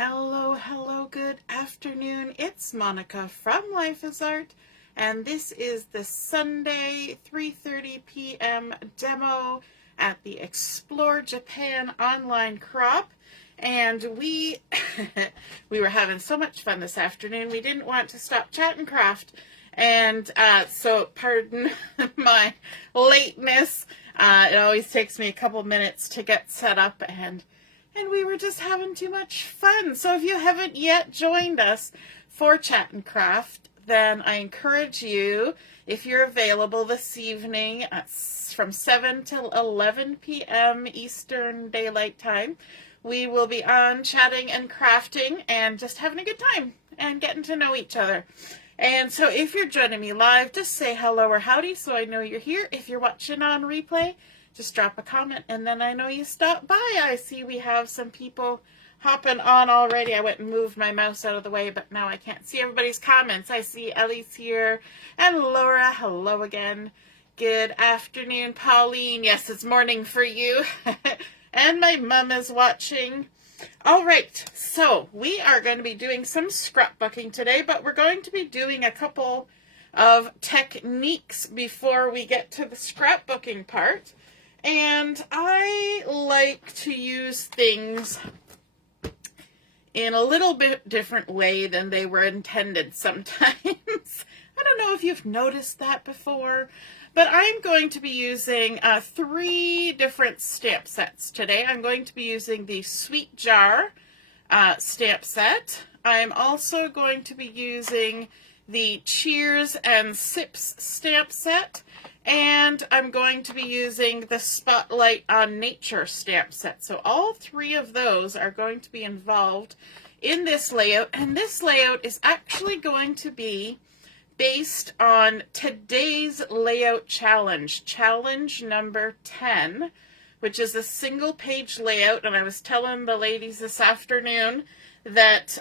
Hello, hello, good afternoon. It's Monica from Life is Art, and this is the Sunday 3:30 p.m. demo at the Explore Japan online crop. And we we were having so much fun this afternoon, we didn't want to stop chat and craft. And so pardon my lateness. It always takes me a couple minutes to get set up, and we were just having too much fun. So if you haven't yet joined us for Chat and Craft, then I encourage you, if you're available this evening from 7 till 11 p.m. Eastern Daylight Time, we will be on chatting and crafting and just having a good time and getting to know each other. And so if you're joining me live, just say hello or howdy so I know you're here. If you're watching on replay, just drop a comment and then I know you stopped by. I see we have some people hopping on already. I went and moved my mouse out of the way, but now I can't see everybody's comments. I see Ellie's here and Laura. Hello again. Good afternoon, Pauline. Yes, it's morning for you. And my mom is watching. All right, so we are going to be doing some scrapbooking today, but we're going to be doing a couple of techniques before we get to the scrapbooking part. And I like to use things in a little bit different way than they were intended sometimes. I don't know if you've noticed that before, but I'm going to be using 3 different stamp sets today. I'm going to be using the Sweet Jar stamp set. I'm also going to be using the Cheers and Sips stamp set. And I'm going to be using the Spotlight on Nature stamp set. So all 3 of those are going to be involved in this layout. And this layout is actually going to be based on today's layout challenge, challenge number 10, which is a single page layout. And I was telling the ladies this afternoon that,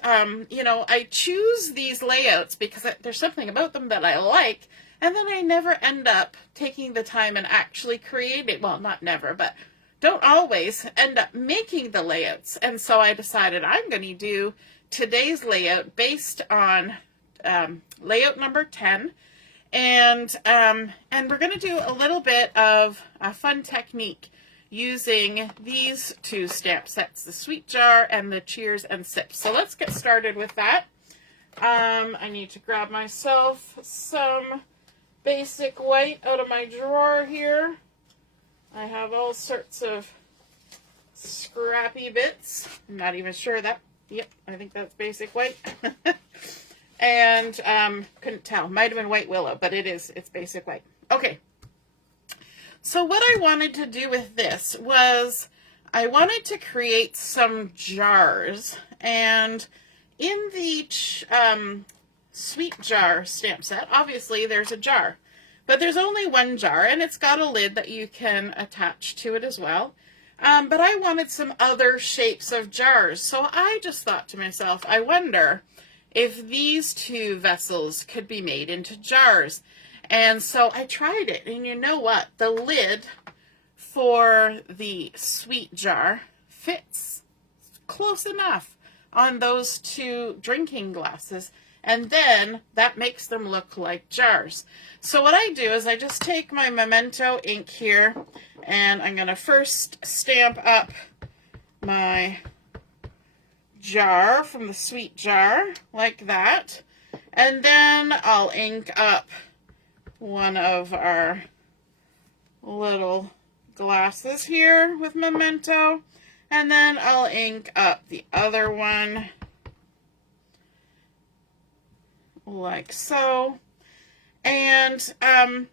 you know, I choose these layouts because there's something about them that I like. And then I never end up taking the time and actually creating, well, not never, but don't always end up making the layouts. And so I decided I'm going to do today's layout based on layout number 10. And we're going to do a little bit of a fun technique using these 2 stamp sets, the Sweet Jar and the Cheers and Sips. So let's get started with that. I need to grab myself some basic white out of my drawer here. I have all sorts of scrappy bits. I'm not even sure that, yep, I think that's basic white. And couldn't tell, might have been white willow, but it's basic white. Okay, so what I wanted to do with this was I wanted to create some jars, and in the Sweet Jar stamp set, obviously there's a jar, but there's only one jar and it's got a lid that you can attach to it as well. But I wanted some other shapes of jars, so I just thought to myself, I wonder if these 2 vessels could be made into jars. And so I tried it, and you know what? The lid for the Sweet Jar fits close enough on those 2 drinking glasses. And then that makes them look like jars. So what I do is I just take my Memento ink here, and I'm going to first stamp up my jar from the Sweet Jar like that. And then I'll ink up one of our little glasses here with Memento. And then I'll ink up the other one like so. And then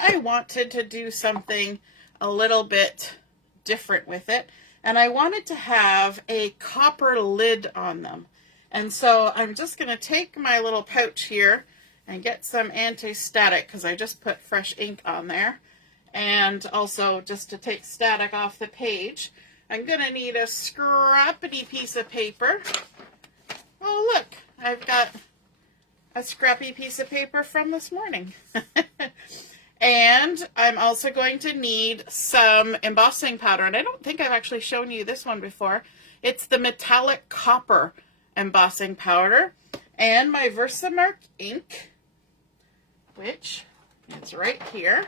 I wanted to do something a little bit different with it, and I wanted to have a copper lid on them. And so I'm just going to take my little pouch here and get some anti-static, because I just put fresh ink on there, and also just to take static off the page, I'm going to need a scrappy piece of paper. Oh, look, I've got a scrappy piece of paper from this morning. And I'm also going to need some embossing powder, and I don't think I've actually shown you this one before. It's the metallic copper embossing powder and my Versamark ink, which is right here.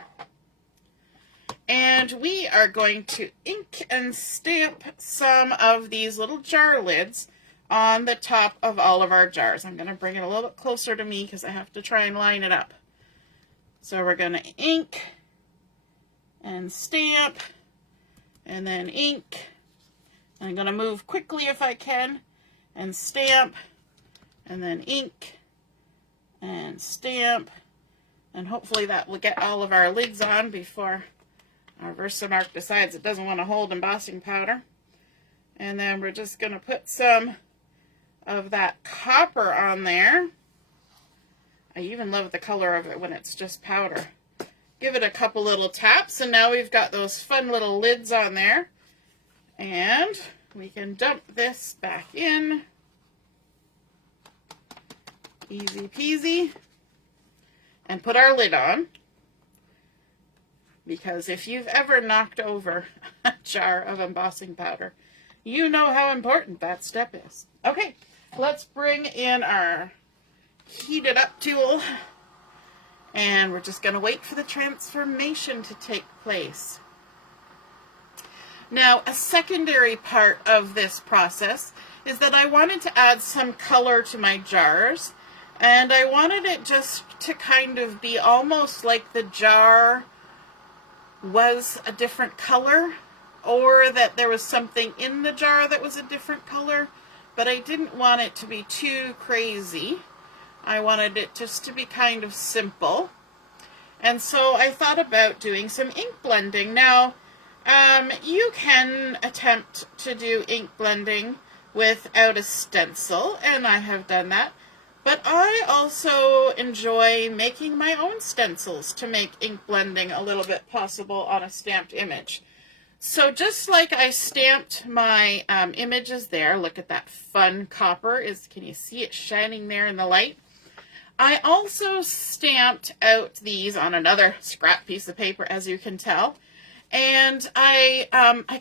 And we are going to ink and stamp some of these little jar lids on the top of all of our jars. I'm going to bring it a little bit closer to me because I have to try and line it up. So we're going to ink and stamp and then ink. I'm going to move quickly if I can and stamp and then ink and stamp, and hopefully that will get all of our lids on before our Versamark decides it doesn't want to hold embossing powder. And then we're just going to put some of that copper on there. I even love the color of it when it's just powder. Give it a couple little taps, and now we've got those fun little lids on there. And we can dump this back in. Easy peasy. And put our lid on. Because if you've ever knocked over a jar of embossing powder, you know how important that step is. Okay, let's bring in our heated up tool. And we're just going to wait for the transformation to take place. Now, a secondary part of this process is that I wanted to add some color to my jars. And I wanted it just to kind of be almost like the jar was a different color, or that there was something in the jar that was a different color, but I didn't want it to be too crazy. I wanted it just to be kind of simple. And so I thought about doing some ink blending. Now, you can attempt to do ink blending without a stencil, and I have done that. But I also enjoy making my own stencils to make ink blending a little bit possible on a stamped image. So just like I stamped my images there, look at that fun copper. Can you see it shining there in the light? I also stamped out these on another scrap piece of paper, as you can tell. And I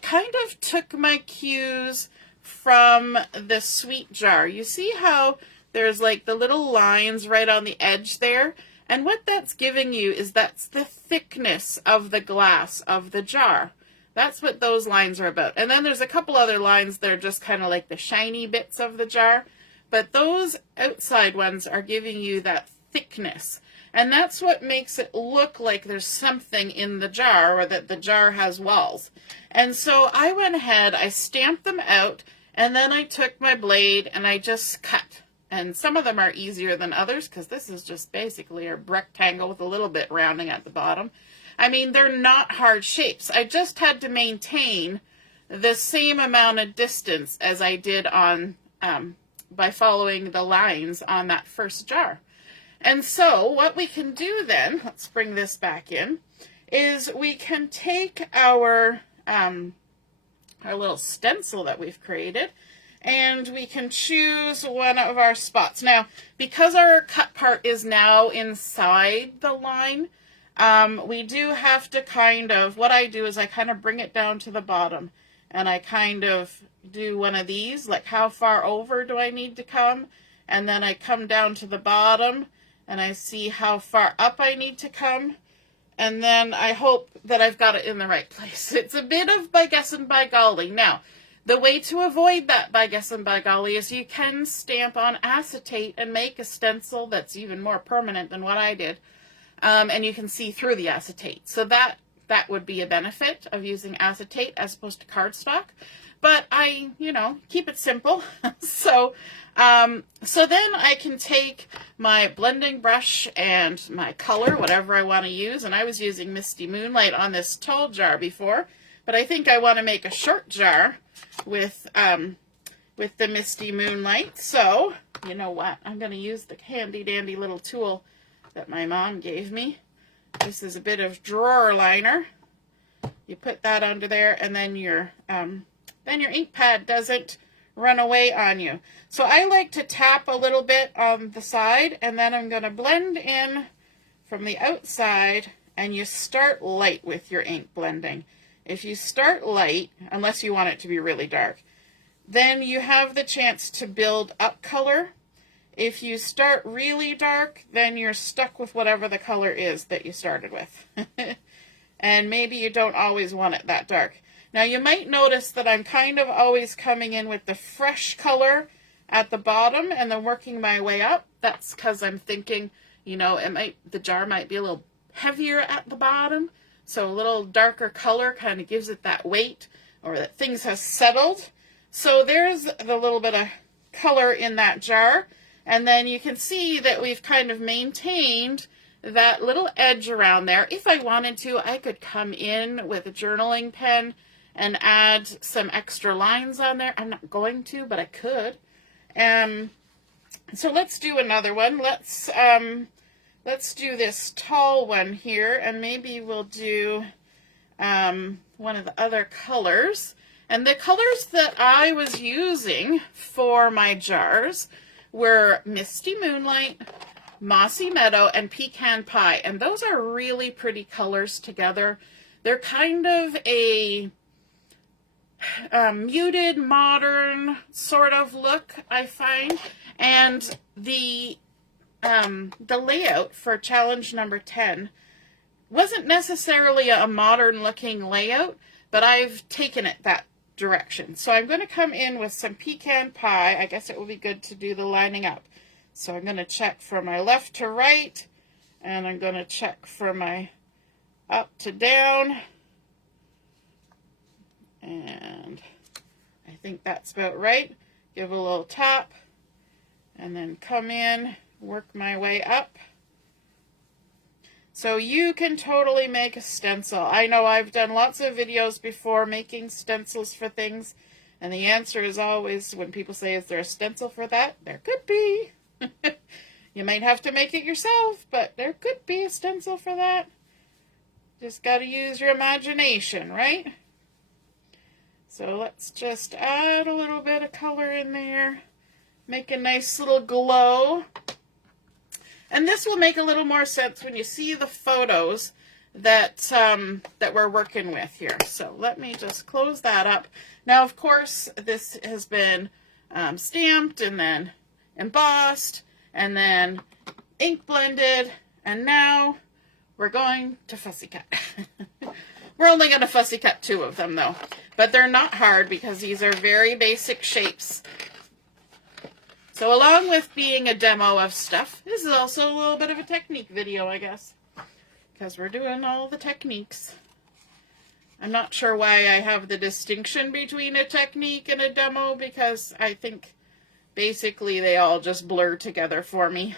kind of took my cues from the sweet jar. You see how there's like the little lines right on the edge there? And what that's giving you is that's the thickness of the glass of the jar. That's what those lines are about. And then there's a couple other lines that are just kind of like the shiny bits of the jar. But those outside ones are giving you that thickness. And that's what makes it look like there's something in the jar, or that the jar has walls. And so I went ahead, I stamped them out, and then I took my blade and I just cut. And some of them are easier than others, because this is just basically a rectangle with a little bit rounding at the bottom. I mean, they're not hard shapes. I just had to maintain the same amount of distance as I did on by following the lines on that first jar. And so what we can do then, let's bring this back in, is we can take our little stencil that we've created, and we can choose one of our spots. Now, because our cut part is now inside the line, we do have to what I do is I kind of bring it down to the bottom, and I kind of do one of these, like how far over do I need to come? And then I come down to the bottom, and I see how far up I need to come. And then I hope that I've got it in the right place. It's a bit of by guess and by golly. Now, the way to avoid that by guess and by golly is you can stamp on acetate and make a stencil that's even more permanent than what I did. And you can see through the acetate. So that would be a benefit of using acetate as opposed to cardstock. But I, keep it simple. So then I can take my blending brush and my color, whatever I want to use. And I was using Misty Moonlight on this tall jar before, but I think I want to make a short jar with the Misty Moonlight. So, you know what? I'm going to use the handy dandy little tool that my mom gave me. This is a bit of drawer liner. You put that under there, and then your ink pad doesn't run away on you. So I like to tap a little bit on the side, and then I'm going to blend in from the outside, and you start light with your ink blending. If you start light, unless you want it to be really dark, then you have the chance to build up color. If you start really dark, then you're stuck with whatever the color is that you started with. And maybe you don't always want it that dark. Now you might notice that I'm kind of always coming in with the fresh color at the bottom and then working my way up. That's because I'm thinking, you know, the jar might be a little heavier at the bottom. So a little darker color kind of gives it that weight, or that things have settled. So there's the little bit of color in that jar. And then you can see that we've kind of maintained that little edge around there. If I wanted to, I could come in with a journaling pen and add some extra lines on there. I'm not going to, but I could. So let's do another one. Let's do this tall one here, and maybe we'll do one of the other colors. And the colors that I was using for my jars were Misty Moonlight, Mossy Meadow, and Pecan Pie. And those are really pretty colors together. They're kind of a muted, modern sort of look, I find. And the layout for challenge number 10 wasn't necessarily a modern looking layout, but I've taken it that direction. So I'm going to come in with some Pecan Pie. I guess it will be good to do the lining up. So I'm going to check from my left to right, and I'm going to check from my up to down. And I think that's about right. Give a little tap, and then come in, work my way up. So you can totally make a stencil. I know I've done lots of videos before making stencils for things, and the answer is always, when people say, is there a stencil for that? There could be. You might have to make it yourself, but there could be a stencil for that. Just got to use your imagination, right? So let's just add a little bit of color in there. Make a nice little glow. And this will make a little more sense when you see the photos that that we're working with here. So let me just close that up. Now, of course, this has been stamped and then embossed and then ink blended, and now we're going to fussy cut. We're only going to fussy cut 2 of them though, but they're not hard because these are very basic shapes. So along with being a demo of stuff, this is also a little bit of a technique video, I guess, because we're doing all the techniques. I'm not sure why I have the distinction between a technique and a demo, because I think basically they all just blur together for me.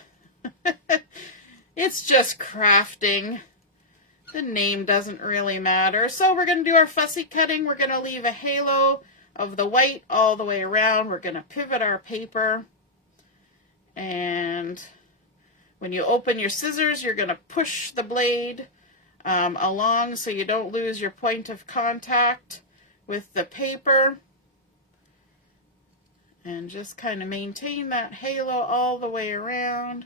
It's just crafting. The name doesn't really matter. So we're going to do our fussy cutting. We're going to leave a halo of the white all the way around. We're going to pivot our paper. And when you open your scissors, you're going to push the blade along so you don't lose your point of contact with the paper. And just kind of maintain that halo all the way around.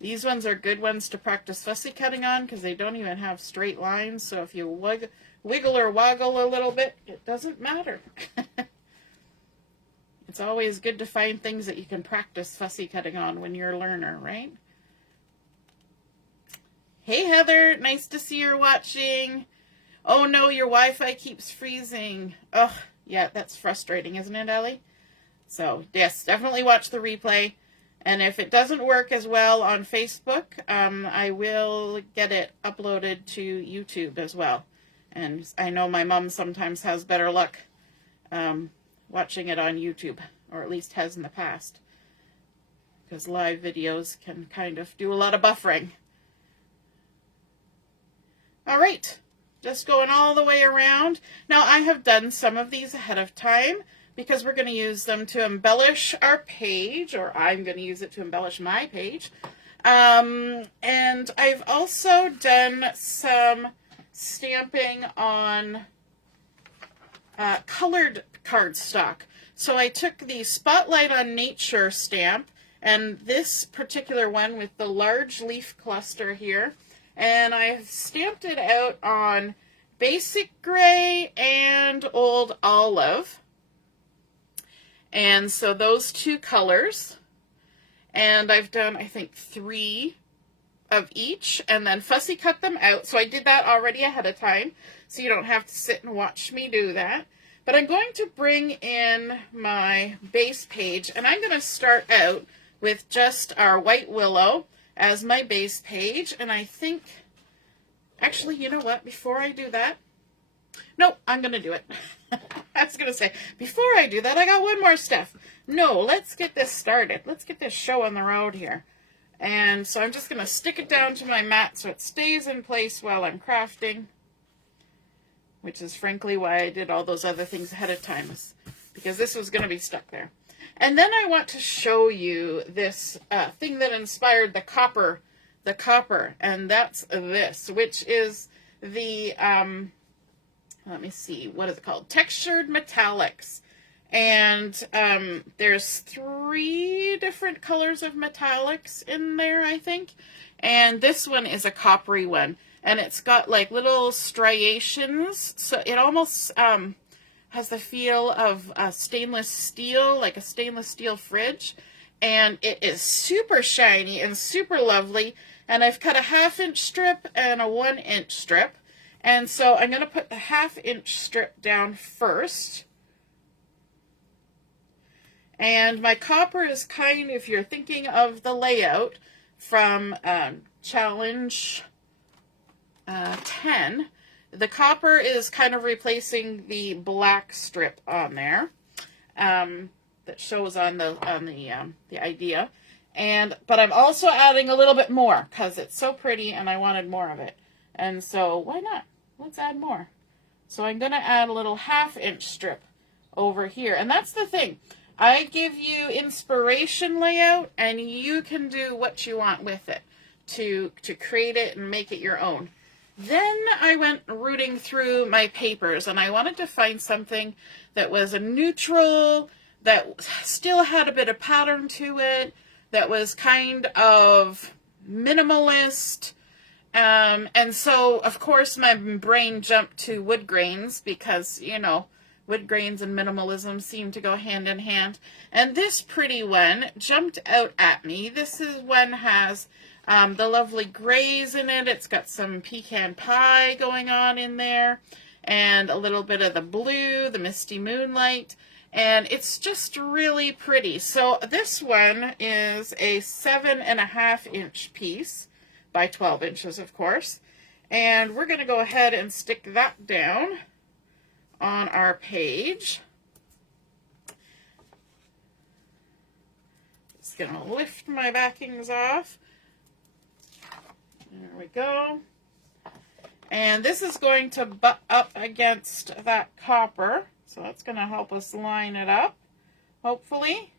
These ones are good ones to practice fussy cutting on because they don't even have straight lines. So if you wiggle or woggle a little bit, it doesn't matter. It's always good to find things that you can practice fussy cutting on when you're a learner, right? Hey Heather, nice to see you're watching. Oh no, your Wi-Fi keeps freezing. Ugh, yeah, that's frustrating, isn't it, Ellie? So yes, definitely watch the replay. And if it doesn't work as well on Facebook, I will get it uploaded to YouTube as well. And I know my mom sometimes has better luck watching it on YouTube, or at least has in the past, because live videos can kind of do a lot of buffering. All right, just going all the way around. Now I have done some of these ahead of time because we're going to use them to embellish our page, or I'm going to use it to embellish my page. And I've also done some stamping on colored cardstock. So I took the Spotlight on Nature stamp, and this particular one with the large leaf cluster here, and I've stamped it out on Basic Gray and Old Olive. And so those two colors. And I've done, I think, 3 of each, and then fussy cut them out. So I did that already ahead of time, so you don't have to sit and watch me do that. But I'm going to bring in my base page, and I'm going to start out with just our white willow as my base page. And I think, actually, you know what? Before I do that, no, I'm going to do it. I was going to say, before I do that, I got one more step. No, let's get this started. Let's get this show on the road here. And so I'm just going to stick it down to my mat so it stays in place while I'm crafting, which is frankly why I did all those other things ahead of time, because this was going to be stuck there. And then I want to show you this thing that inspired the copper, and that's this, which is the, let me see, what is it called? Textured Metallics. And there's 3 different colors of metallics in there, I think. And this one is a coppery one. And it's got like little striations. So it almost has the feel of stainless steel, like a stainless steel fridge. And it is super shiny and super lovely. And I've cut a 1/2-inch strip and a 1-inch strip. And so I'm going to put the 1/2-inch strip down first. And my copper is kind, if you're thinking of the layout from Challenge 10, the copper is kind of replacing the black strip on there that shows on the idea. But I'm also adding a little bit more because it's so pretty and I wanted more of it. And so why not? Let's add more. So I'm going to add a little 1/2-inch strip over here. And that's the thing. I give you inspiration layout, and you can do what you want with it to create it and make it your own. Then I went rooting through my papers, and I wanted to find something that was a neutral, that still had a bit of pattern to it, that was kind of minimalist. And so, of course, my brain jumped to wood grains because, you know, wood grains and minimalism seem to go hand in hand. And this pretty one jumped out at me. This one has the lovely grays in it. It's got some pecan pie going on in there. And a little bit of the blue, the Misty Moonlight. And it's just really pretty. So this one is a 7.5-inch piece by 12 inches, of course. And we're going to go ahead and stick that down on our page. Just going to lift my backings off. There we go. And this is going to butt up against that copper. So that's going to help us line it up, hopefully.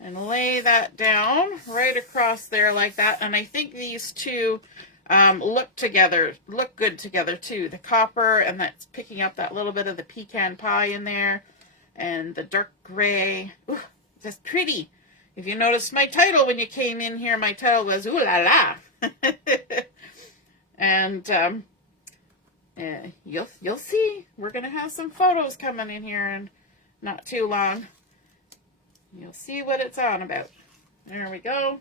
And lay that down right across there like that. And I think these two look good together too. The copper, and that's picking up that little bit of the pecan pie in there, and the dark gray. Ooh, that's pretty. If you noticed my title when you came in here, my title was Ooh La La. And you'll see. We're gonna have some photos coming in here in not too long. You'll see what it's on about. There we go.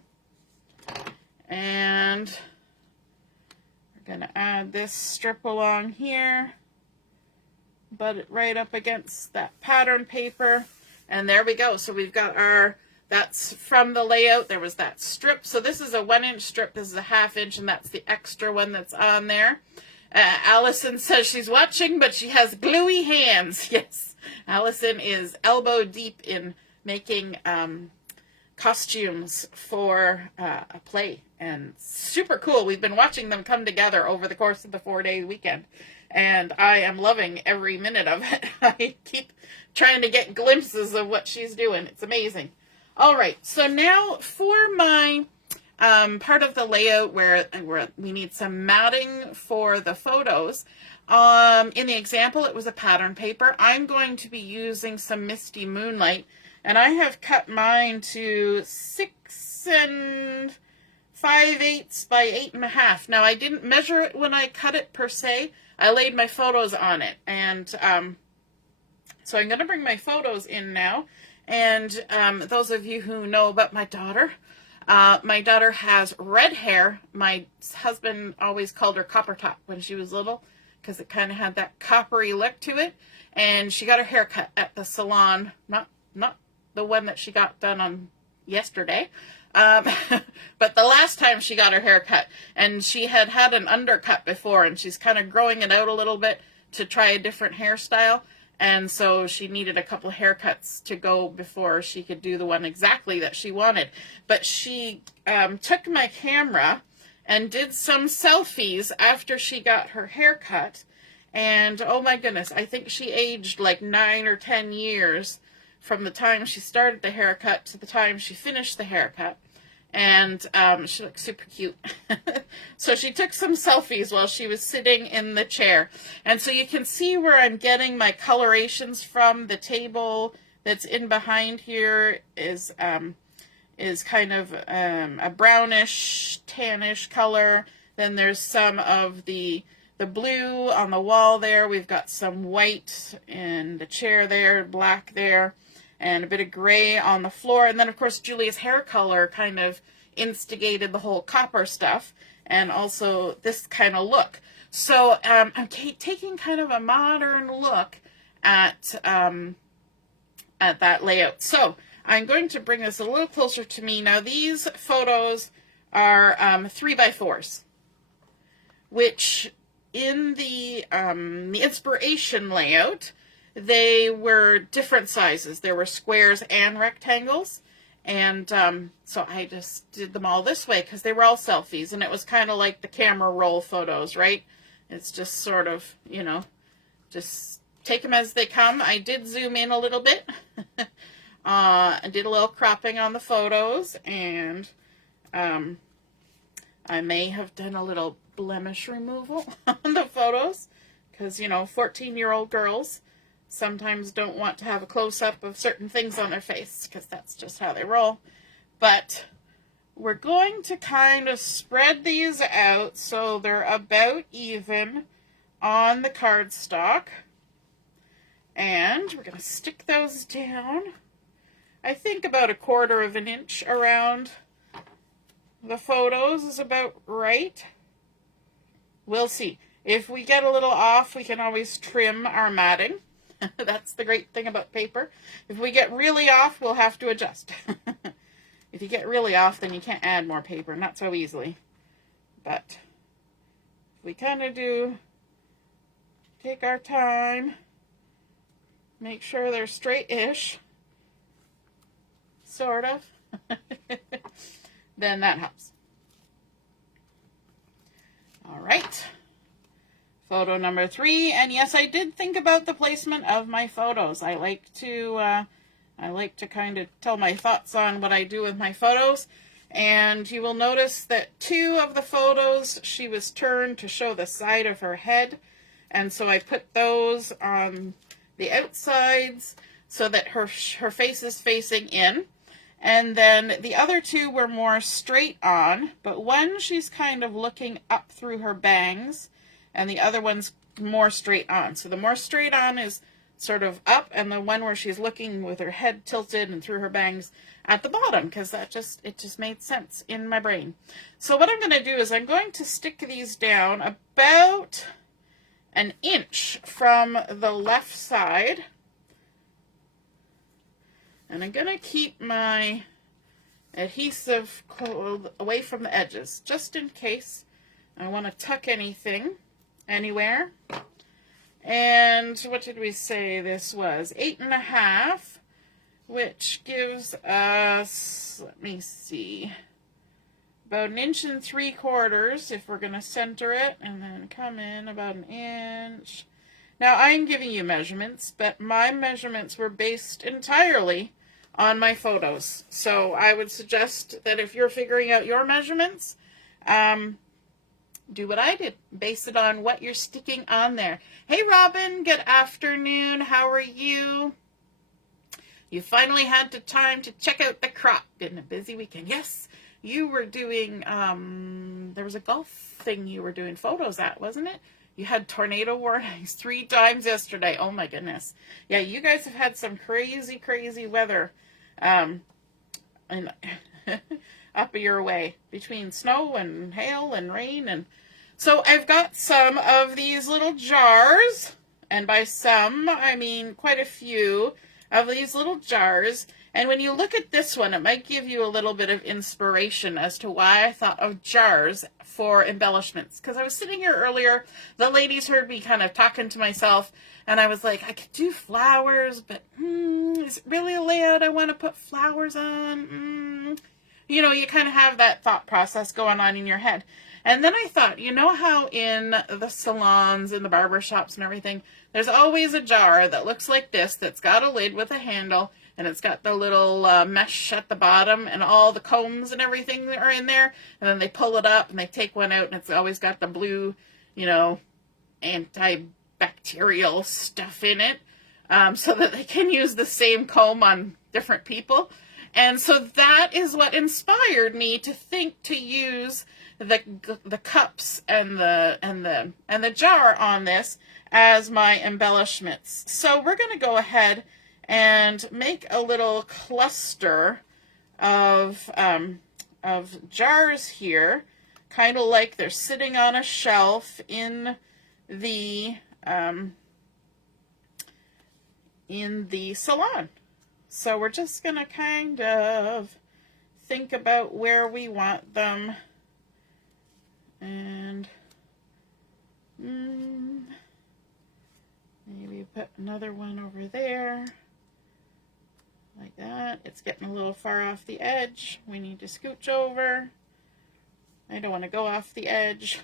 And we're going to add this strip along here. Butt it right up against that pattern paper. And there we go. So we've got our, that's from the layout. There was that strip. So this is a 1-inch strip. This is a 1/2-inch, and that's the extra one that's on there. Allison says she's watching, but she has gluey hands. Yes, Allison is elbow deep in making costumes for a play, and super cool. We've been watching them come together over the course of the 4-day weekend, and I am loving every minute of it. I keep trying to get glimpses of what she's doing. It's amazing. All right, so now for my part of the layout where we need some matting for the photos. In the example, it was a pattern paper. I'm going to be using some Misty Moonlight, and I have cut mine to 6 5/8 by 8.5. Now, I didn't measure it when I cut it per se. I laid my photos on it. And so I'm going to bring my photos in now. And those of you who know about my daughter has red hair. My husband always called her Copper Top when she was little because it kind of had that coppery look to it. And she got her hair cut at the salon, not the one that she got done on yesterday, but the last time she got her hair cut. And she had had an undercut before, and she's kind of growing it out a little bit to try a different hairstyle. And so she needed a couple of haircuts to go before she could do the one exactly that she wanted. But she took my camera and did some selfies after she got her hair cut. And oh my goodness, I think she aged like 9 or 10 years from the time she started the haircut to the time she finished the haircut. And she looks super cute. So she took some selfies while she was sitting in the chair. And so you can see where I'm getting my colorations from. The table that's in behind here is kind of a brownish, tannish color. Then there's some of the blue on the wall there. We've got some white in the chair there, black there, and a bit of gray on the floor. And then, of course, Julia's hair color kind of instigated the whole copper stuff and also this kind of look. So I'm taking kind of a modern look at that layout. So I'm going to bring this a little closer to me. Now, these photos are 3x4s, which in the inspiration layout, they were different sizes. There were squares and rectangles. And so I just did them all this way because they were all selfies. And it was kind of like the camera roll photos, right? It's just sort of, you know, just take them as they come. I did zoom in a little bit. I did a little cropping on the photos. And I may have done a little blemish removal on the photos because, you know, 14-year-old girls sometimes don't want to have a close-up of certain things on their face because that's just how they roll. But we're going to kind of spread these out so they're about even on the cardstock. And we're going to stick those down, I think about 1/4 of an inch around the photos is about right. We'll see. If we get a little off, we can always trim our matting. That's the great thing about paper. If we get really off, we'll have to adjust. If you get really off, then you can't add more paper, not so easily. But we kind of do take our time, make sure they're straight-ish, sort of, then that helps. All right. Photo number 3, and yes, I did think about the placement of my photos. I like to kind of tell my thoughts on what I do with my photos, and you will notice that 2 of the photos she was turned to show the side of her head, and so I put those on the outsides so that her face is facing in, and then the other 2 were more straight on, but one she's kind of looking up through her bangs, and the other one's more straight on. So the more straight on is sort of up, and the one where she's looking with her head tilted and through her bangs at the bottom, because it just made sense in my brain. So what I'm going to do is I'm going to stick these down about an inch from the left side, and I'm going to keep my adhesive away from the edges, just in case I want to tuck anything anywhere. And what did we say this was? 8.5, which gives us, let me see, about 1.75 inches if we're going to center it, and then come in about 1 inch. Now I'm giving you measurements, but my measurements were based entirely on my photos. So I would suggest that if you're figuring out your measurements, do what I did. Base it on what you're sticking on there. Hey, Robin, good afternoon. How are you? You finally had the time to check out the crop. Been a busy weekend. Yes, you were doing, there was a golf thing you were doing photos at, wasn't it? You had tornado warnings 3 times yesterday. Oh my goodness. Yeah, you guys have had some crazy, crazy weather and up your way between snow and hail and rain. And so I've got some of these little jars, and by some, I mean quite a few of these little jars. And when you look at this one, it might give you a little bit of inspiration as to why I thought of jars for embellishments. Because I was sitting here earlier, the ladies heard me kind of talking to myself, and I was like, I could do flowers, but is it really a layout I want to put flowers on? You know, you kind of have that thought process going on in your head. And then I thought, you know how in the salons and the barber shops and everything, there's always a jar that looks like this, that's got a lid with a handle, and it's got the little mesh at the bottom, and all the combs and everything are in there, and then they pull it up and they take one out, and it's always got the blue, you know, antibacterial stuff in it, so that they can use the same comb on different people. And so that is what inspired me to think to use the cups and the jar on this as my embellishments. So we're going to go ahead and make a little cluster of jars here, kind of like they're sitting on a shelf in the salon. So we're just going to kind of think about where we want them, and maybe put another one over there. Like that. It's getting a little far off the edge. We need to scooch over. I don't want to go off the edge.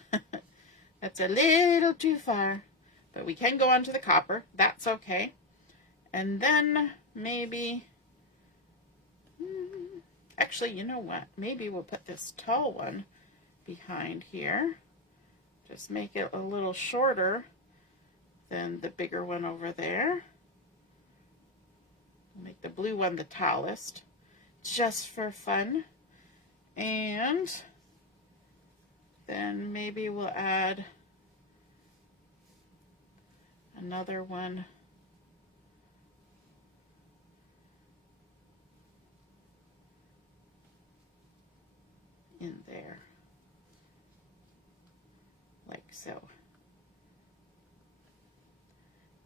That's a little too far. But we can go onto the copper. That's okay. And then maybe... actually, you know what? Maybe we'll put this tall one behind here. Just make it a little shorter than the bigger one over there. Make the blue one the tallest, just for fun. And then maybe we'll add another one in there, like so.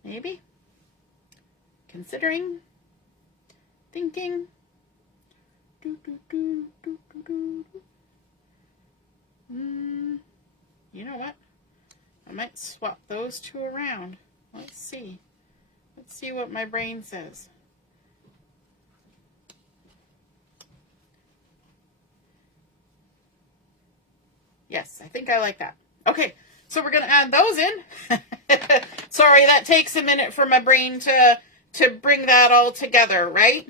Maybe. Considering. Thinking. You know what? I might swap those two around. Let's see. Let's see what my brain says. Yes, I think I like that. Okay, so we're going to add those in. Sorry, that takes a minute for my brain to bring that all together, right?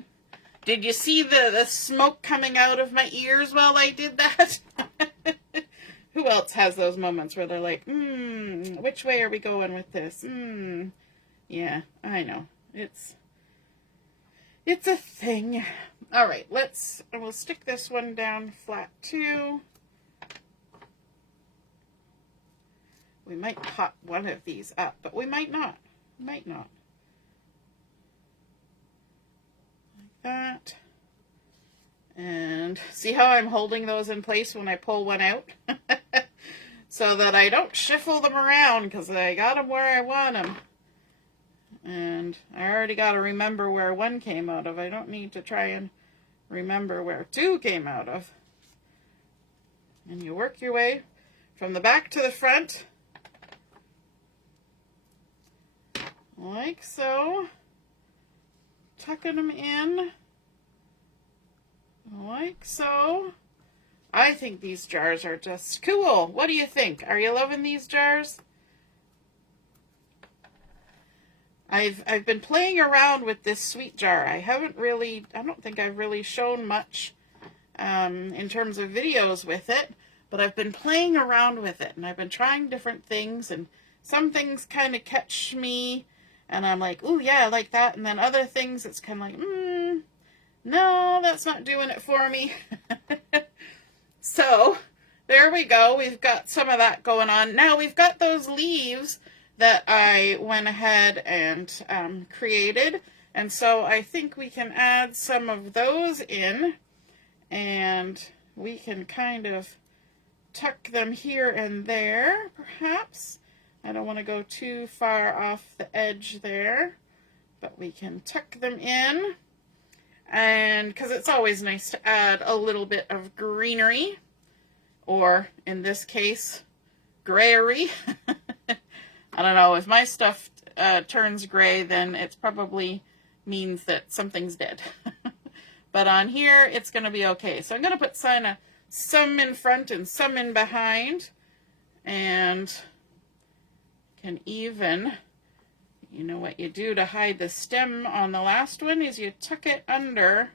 Did you see the smoke coming out of my ears while I did that? Who else has those moments where they're like, which way are we going with this? Yeah, I know. It's a thing. All right, we'll stick this one down flat too. We might pop one of these up, but we might not. Might not. That. And see how I'm holding those in place when I pull one out? So that I don't shuffle them around, because I got them where I want them. And I already got to remember where one came out of. I don't need to try and remember where two came out of. And you work your way from the back to the front. Like so. Tucking them in like so. I think these jars are just cool. What do you think? Are you loving these jars? I've been playing around with this sweet jar. I don't think I've really shown much in terms of videos with it, but I've been playing around with it, and I've been trying different things, and some things kind of catch me, and I'm like, ooh, yeah, I like that. And then other things, it's kind of like, no, that's not doing it for me. So there we go. We've got some of that going on. Now we've got those leaves that I went ahead and created. And so I think we can add some of those in, and we can kind of tuck them here and there, perhaps. I don't want to go too far off the edge there, but we can tuck them in. And because it's always nice to add a little bit of greenery, or in this case, grayery. I don't know, if my stuff turns gray, then it probably means that something's dead. But on here, it's going to be okay. So I'm going to put some in front and some in behind, and can even, you know what you do to hide the stem on the last one is you tuck it under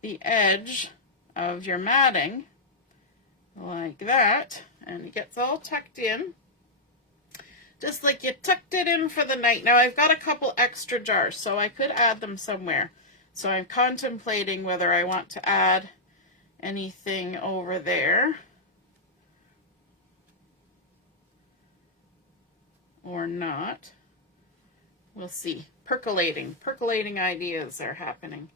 the edge of your matting, like that, and it gets all tucked in, just like you tucked it in for the night. Now I've got a couple extra jars, so I could add them somewhere. So I'm contemplating whether I want to add anything over there or not. We'll see. Percolating ideas are happening.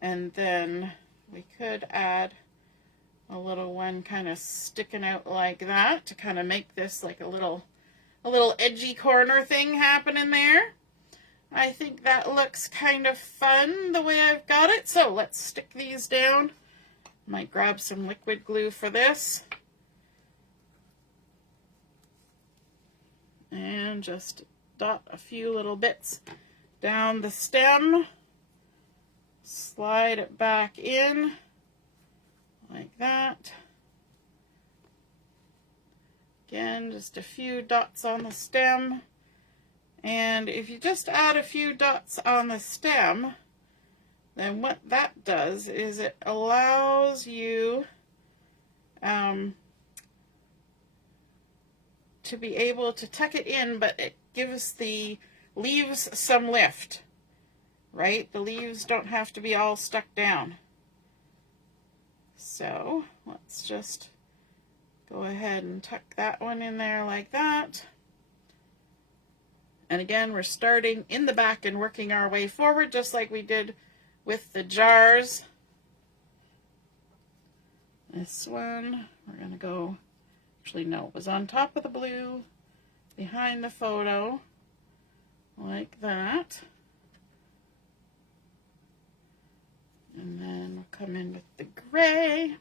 And then we could add a little one kind of sticking out like that to kind of make this like a little edgy corner thing happening there. I think that looks kind of fun the way I've got it. So let's stick these down. Might grab some liquid glue for this. And just dot a few little bits down the stem. Slide it back in like that. Again, just a few dots on the stem. And if you just add a few dots on the stem, then what that does is it allows you to be able to tuck it in, but it gives the leaves some lift, right? The leaves don't have to be all stuck down. So let's just go ahead and tuck that one in there like that. And again, we're starting in the back and working our way forward, just like we did with the jars. This one, we're going to go, actually no, it was on top of the blue, behind the photo, like that. And then we'll come in with the gray.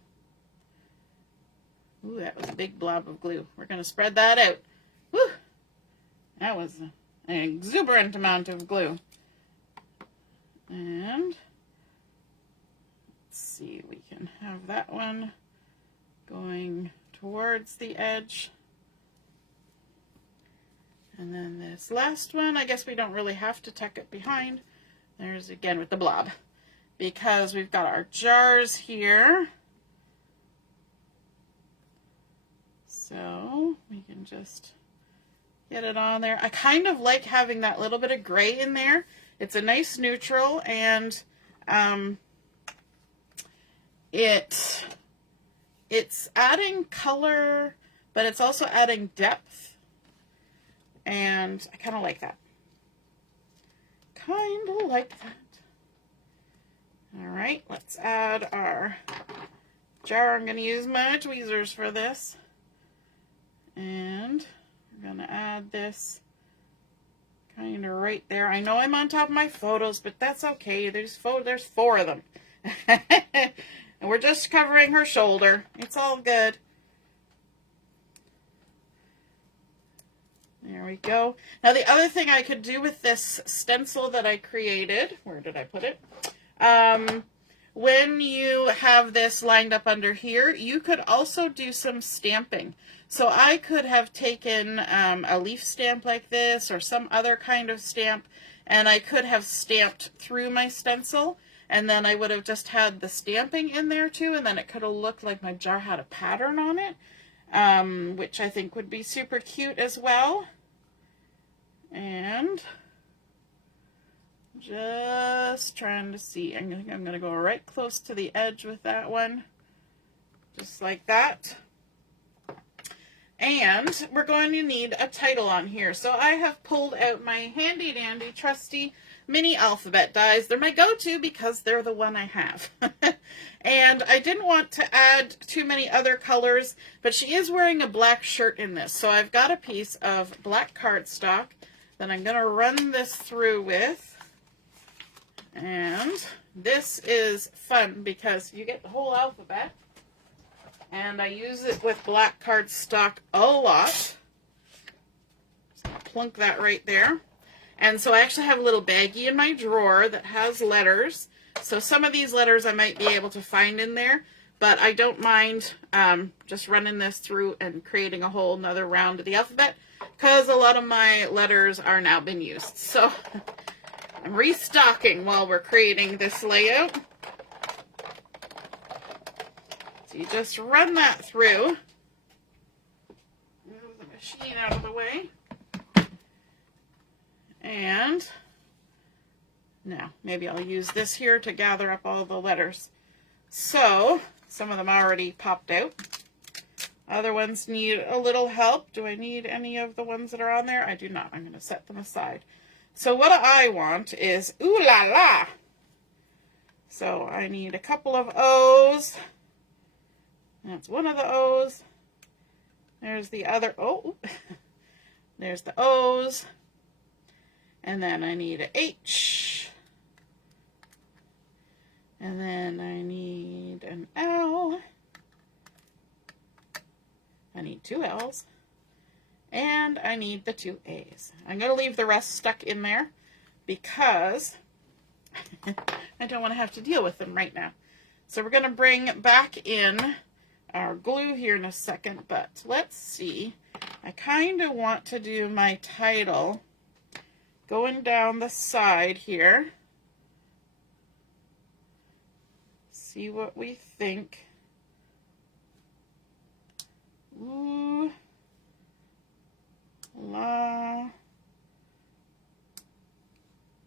Ooh, that was a big blob of glue. We're going to spread that out. Woo! That was an exuberant amount of glue. And let's see, we can have that one going towards the edge. And then this last one, I guess we don't really have to tuck it behind. There's again with the blob, because we've got our jars here. So we can just get it on there. I kind of like having that little bit of gray in there. It's a nice neutral, and it's adding color, but it's also adding depth, and I kind of like that. Kind of like that. All right, let's add our jar. I'm going to use my tweezers for this, and we're going to add this kind of right there. I know I'm on top of my photos, but that's okay. There's 4 of them. And we're just covering her shoulder. It's all good. There we go. Now the other thing I could do with this stencil that I created, where did I put it? When you have this lined up under here, you could also do some stamping. So I could have taken a leaf stamp like this or some other kind of stamp, and I could have stamped through my stencil, and then I would have just had the stamping in there too, and then it could have looked like my jar had a pattern on it, which I think would be super cute as well. And just trying to see, I'm going to go right close to the edge with that one. just like that. And we're going to need a title on here. So I have pulled out my handy dandy trusty mini alphabet dies. They're my go-to because they're the one I have. And I didn't want to add too many other colors, but she is wearing a black shirt in this. So I've got a piece of black cardstock that I'm going to run this through with. And this is fun because you get the whole alphabet. And I use it with black cardstock a lot. Just gonna plunk that right there. And so I actually have a little baggie in my drawer that has letters. So some of these letters I might be able to find in there, but I don't mind just running this through and creating a whole nother round of the alphabet because a lot of my letters are now been used. So I'm restocking while we're creating this layout. So you just run that through. Move the machine out of the way. And now maybe I'll use this here to gather up all the letters. So some of them already popped out. Other ones need a little help. Do I need any of the ones that are on there? I do not. I'm going to set them aside. So what I want is ooh la la. So I need a couple of O's. That's one of the O's. There's the other O. There's the O's. And then I need an H. And then I need an L. I need two L's. And I need the two A's. I'm going to leave the rest stuck in there because I don't want to have to deal with them right now. So we're going to bring back in our glue here in a second, but let's see. I kind of want to do my title going down the side here. See what we think. Ooh la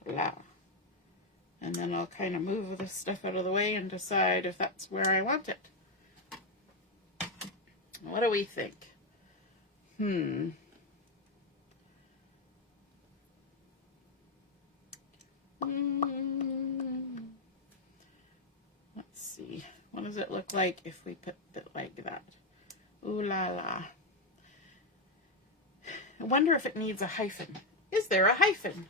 la. And then I'll kind of move this stuff out of the way and decide if that's where I want it. What do we think? Let's see. What does it look like if we put it like that? Ooh la la. I wonder if it needs a hyphen. Is there a hyphen?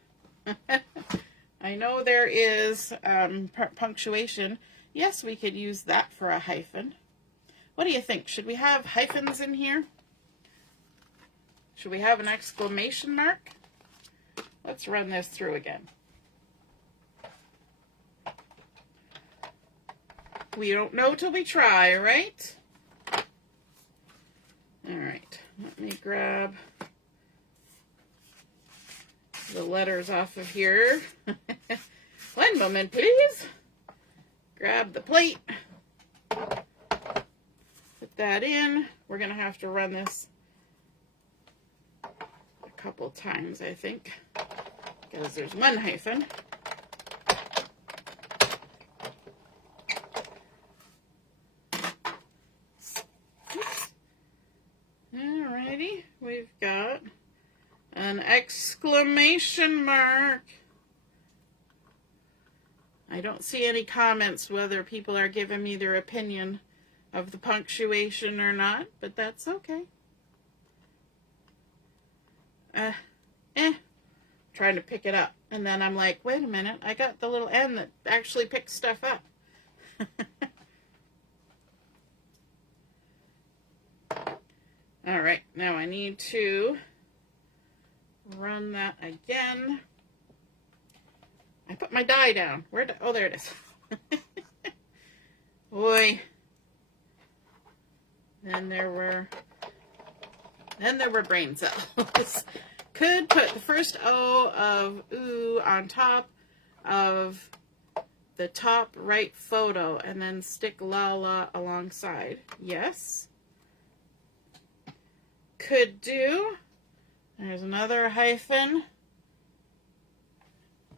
I know there is punctuation. Yes, we could use that for a hyphen. What do you think? Should we have hyphens in here? Should we have an exclamation mark? Let's run this through again. We don't know till we try, right? All right, let me grab the letters off of here. One moment, please. Grab the plate. Put that in. We're going to have to run this a couple times, I think, because there's one hyphen. Alrighty, we've got an exclamation mark. I don't see any comments whether people are giving me their opinion of the punctuation or not, but that's okay. Trying to pick it up. And then I'm like, wait a minute, I got the little N that actually picks stuff up. All right, now I need to run that again. I put my die down. Where did, oh, there it is. Boy. Then there were brain cells. Could put the first O of ooh on top of the top right photo and then stick la la alongside. Yes. Could do. There's another hyphen.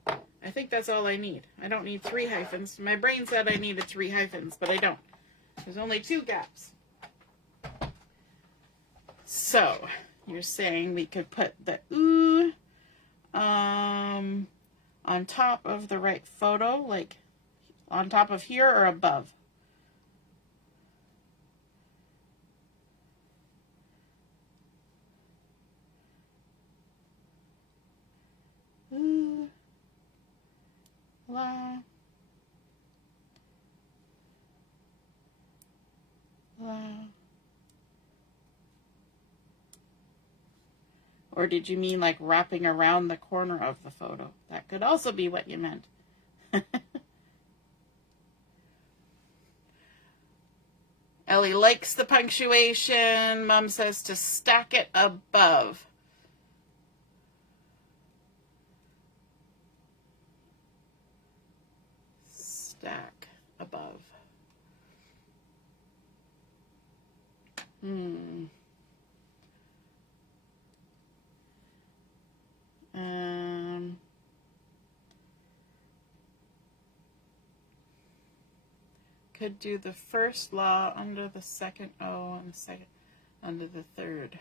I think that's all I need. I don't need 3 hyphens. My brain said I needed 3 hyphens, but I don't. There's only 2 gaps. So you're saying we could put the ooh on top of the right photo, like on top of here or above? Ooh la la. Or did you mean like wrapping around the corner of the photo? That could also be what you meant. Ellie likes the punctuation. Mom says to stack it above. Stack above. Could do the first law under the second O and the second under the third.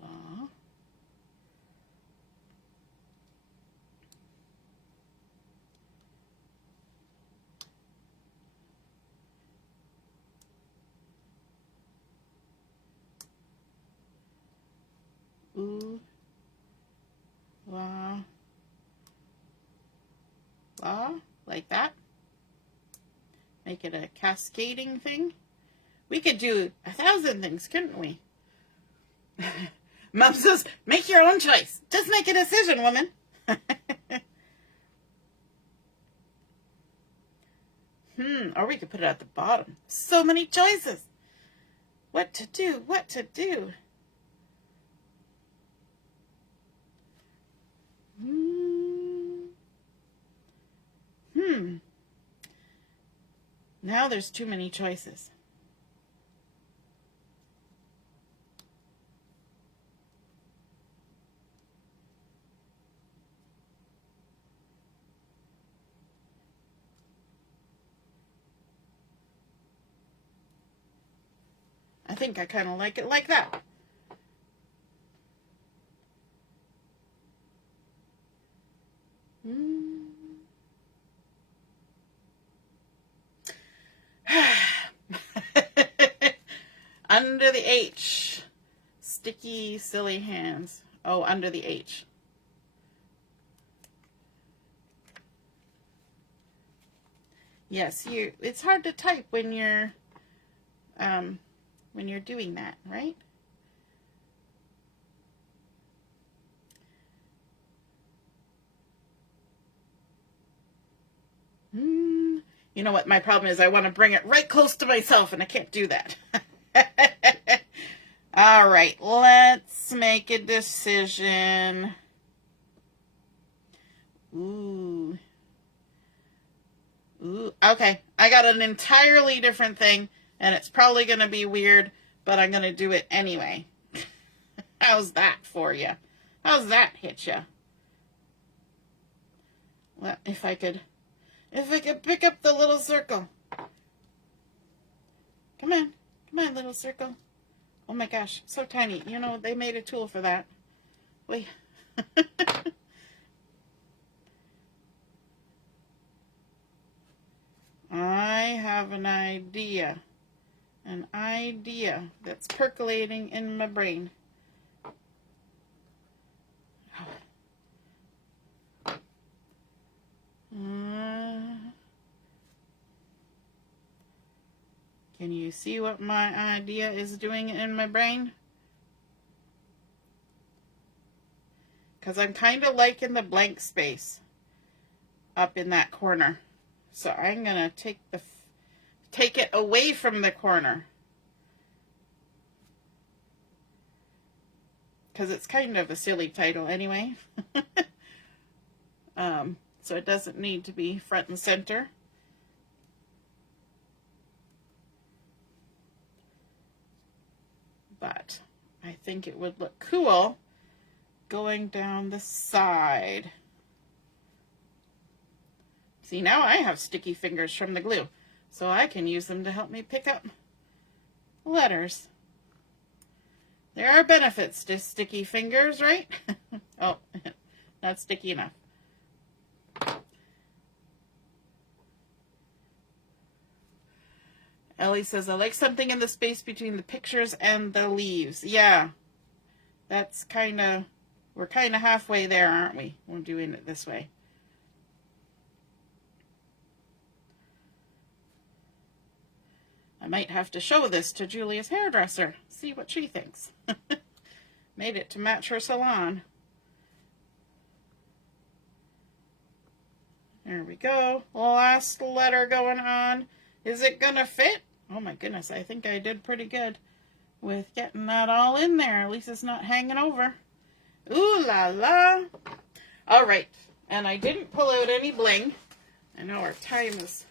Law. Ooh, la, la, like that. Make it a cascading thing. We could do 1,000 things, couldn't we? Mom says, make your own choice. Just make a decision, woman. Or we could put it at the bottom. So many choices. What to do, what to do. Now there's too many choices. I think I kind of like it like that. Under the H. Sticky, silly hands. Oh, under the H. Yes, it's hard to type when you're doing that, right? You know what my problem is? I want to bring it right close to myself, and I can't do that. All right, let's make a decision. Ooh, okay. I got an entirely different thing, and it's probably going to be weird, but I'm going to do it anyway. How's that for you? How's that hit you? Well, if I could pick up the little circle. Come on, little circle. Oh my gosh, so tiny. You know, they made a tool for that. Wait. I have an idea that's percolating in my brain. Can you see what my idea is doing in my brain? Because I'm kind of liking the blank space up in that corner. So I'm going to take it away from the corner. Because it's kind of a silly title anyway. So it doesn't need to be front and center. But I think it would look cool going down the side. See, now I have sticky fingers from the glue, so I can use them to help me pick up letters. There are benefits to sticky fingers, right? Oh, not sticky enough. Ellie says, I like something in the space between the pictures and the leaves. Yeah, that's kind of, we're kind of halfway there, aren't we? We're doing it this way. I might have to show this to Julia's hairdresser, see what she thinks. Made it to match her salon. There we go. Last letter going on. Is it gonna fit? Oh my goodness, I think I did pretty good with getting that all in there. At least it's not hanging over. Ooh la la. All right, and I didn't pull out any bling. I know our time is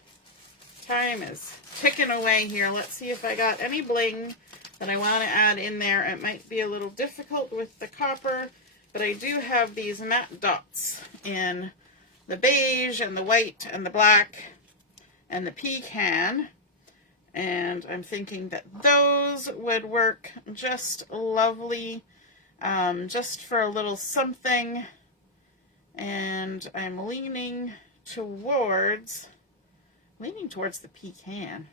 ticking away here. Let's see if I got any bling that I want to add in there. It might be a little difficult with the copper, but I do have these matte dots in the beige and the white and the black and the pecan, and I'm thinking that those would work just lovely, just for a little something. And I'm leaning towards the pecan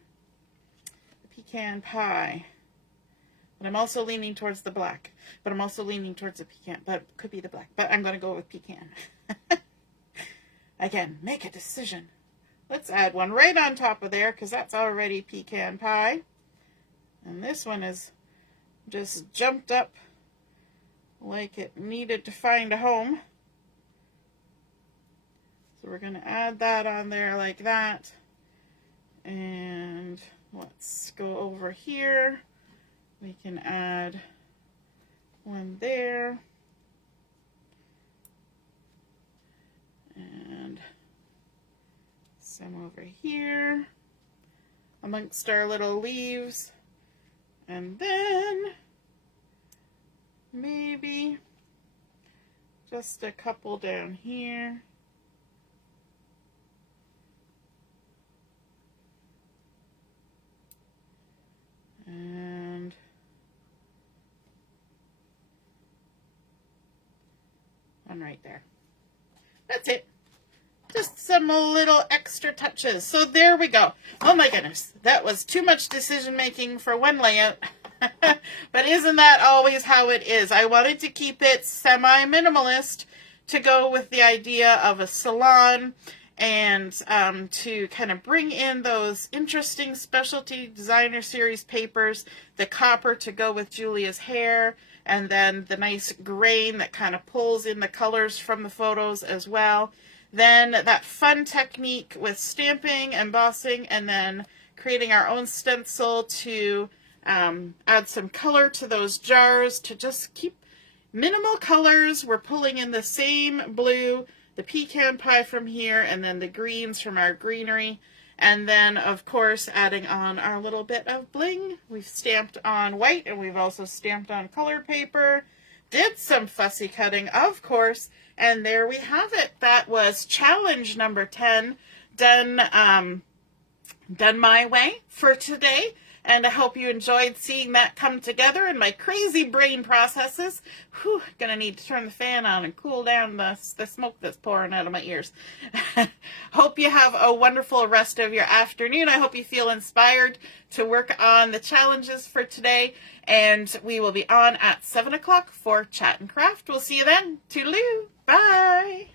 pie, but I'm also leaning towards the black, but I'm also leaning towards the pecan, but it could be the black, but I'm going to go with pecan. Again, make a decision. Let's add one right on top of there, because that's already pecan pie, and this one is just jumped up like it needed to find a home. So we're going to add that on there like that. And let's go over here. We can add one there. And some over here amongst our little leaves. And then maybe just a couple down here. And one right there. That's it. Just some little extra touches. So there we go. Oh my goodness. That was too much decision making for one layout. But isn't that always how it is? I wanted to keep it semi-minimalist to go with the idea of a salon, and to kind of bring in those interesting specialty designer series papers, the copper to go with Julia's hair, and then the nice grain that kind of pulls in the colors from the photos as well. Then that fun technique with stamping, embossing, and then creating our own stencil to add some color to those jars to just keep minimal colors. We're pulling in the same blue, the pecan pie from here, and then the greens from our greenery. And then, of course, adding on our little bit of bling. We've stamped on white, and we've also stamped on color paper. Did some fussy cutting, of course. And there we have it. That was challenge number 10, done my way for today. And I hope you enjoyed seeing that come together in my crazy brain processes. Whew, gonna need to turn the fan on and cool down the smoke that's pouring out of my ears. Hope you have a wonderful rest of your afternoon. I hope you feel inspired to work on the challenges for today. And we will be on at 7 o'clock for Chat and Craft. We'll see you then. Toodaloo. Bye.